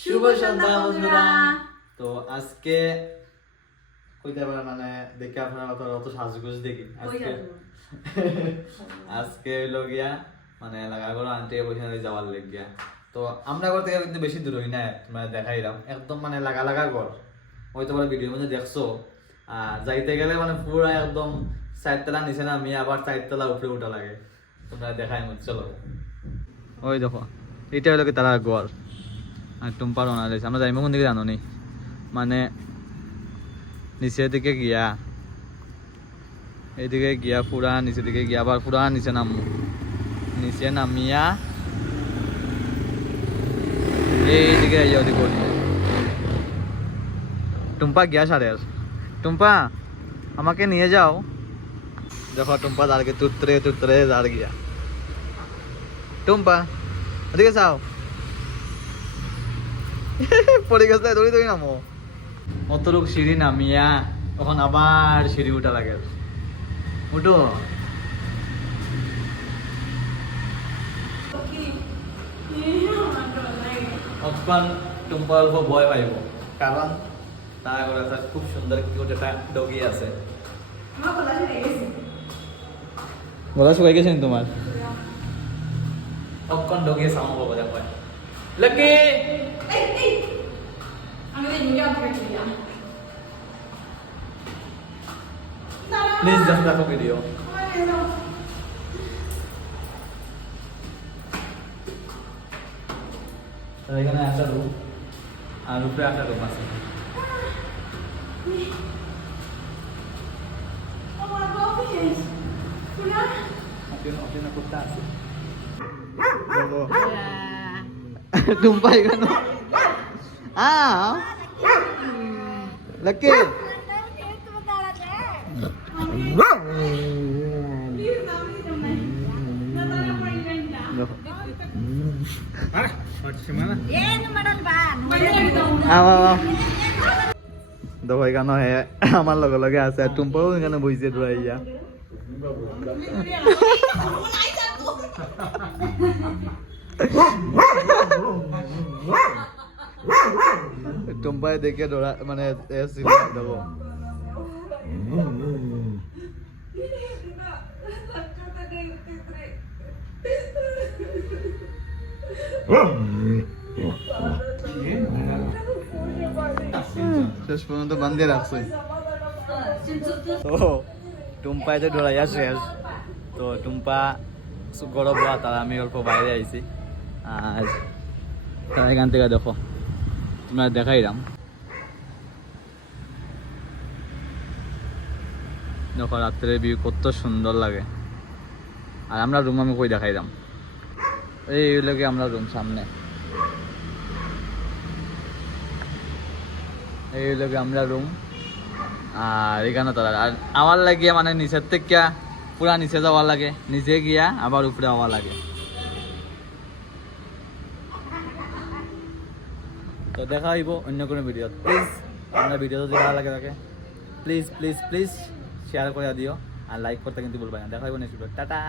শুভ সন্ধ্যা বন্ধুরা। তো আজকে কইতে পারে মানে দেখে আপনারা অত সাজগোজ দেখি আজকে হইলো গিয়া মানে লাগা করো আন্টি পয়সা যাওয়ার লেগিয়া। তো আমরা ঘর থেকে কিন্তু বেশি দূর হই না, তোমরা দেখাইলাম একদম মানে লাগা লাগা ঘর। হয়তো তোমরা ভিডিওর মধ্যে দেখছো যাইতে গেলে মানে পুরো একদম 4 তলা নিচে নামিয়ে আবার 4 তলা উপরে উঠা লাগে। তোমরা দেখাই মত চলো। ওই দেখো এটা হলো কি তারা ঘর আর টুম্পার ওনা রয়েছে। আমরা যাইমো কোন দিকে জানো নি, মানে নিচের দিকে গিয়া এইদিকে গিয়া পুরা নিচের দিকে গিয়া আবার পুরা নিচে নামবো, নিচে নামিয়া এইদিকে ওদিকে করবো। টুম্পা গিয়া সারে টুম্পা আমাকে নিয়ে যাও। দেখো টুম্পা দাঁড়কে তুত্তরে তুত্তরে দাঁড় গিয়া। টুম্পা ওদিকে যাও, পড়ে গেছে দৌড়ি দৌড়ি নামো। অত লোক সিঁড়ি নামিয়া তখন আবার সিঁড়ি উঠা লাগে। উঠো অক্ষণ টুম্পা অল্প ভয় পাইব, কারণ তার ঘরে একটা খুব সুন্দর কিউট একটা ডগি আছে। গলা শুকাই গেছে তোমার? অক্ষণ ডগি সাউন্ড পাবো দেখো। লকি প্লিজ জাস্ট দেখো ভিডিও। এখানে একটা রুম আর উপরে একটা রুম আছে। টুম্পা এখানে লকি দেখো এখানে আমার লগে লগে আছে, টুম্পাও এখানে বইছে ডরাইয়া। টুম্পায় দেখে ডরা মানে দেখো শেষ পর্যন্ত বান্ধে রাখছে। তো টুম্পায় তো ডরাইয়া শেষ। তো টুম্পা গরম হওয়া তারা আমি অল্প বাইরে আইছি আর তারা এখান থেকে দেখো তোমরা দেখাইলাম। দেখো রাত্রের ভিউ কত সুন্দর লাগে। আর আমরা রুম আমি কই দেখাইলাম, এই লোকে আমরা রুম সামনে, এই লোকে আমরা রুম। আর এখানে তারা আর আমার লাগিয়া মানে নিচের থেকে পুরা নিচে যাওয়ার লাগে, নিচে গিয়া আবার উপরে যাওয়া লাগে। তো দেখা হইব অন্য কোনো ভিডিও। প্লিজ আপনার ভিডিও যদি ভালো লাগে থাকে প্লিজ প্লিজ প্লিজ শেয়ার করে দিও আর লাইক করতে কিন্তু ভুলবেন না। দেখা হইব নেক্সট ভিডিও। টাটা।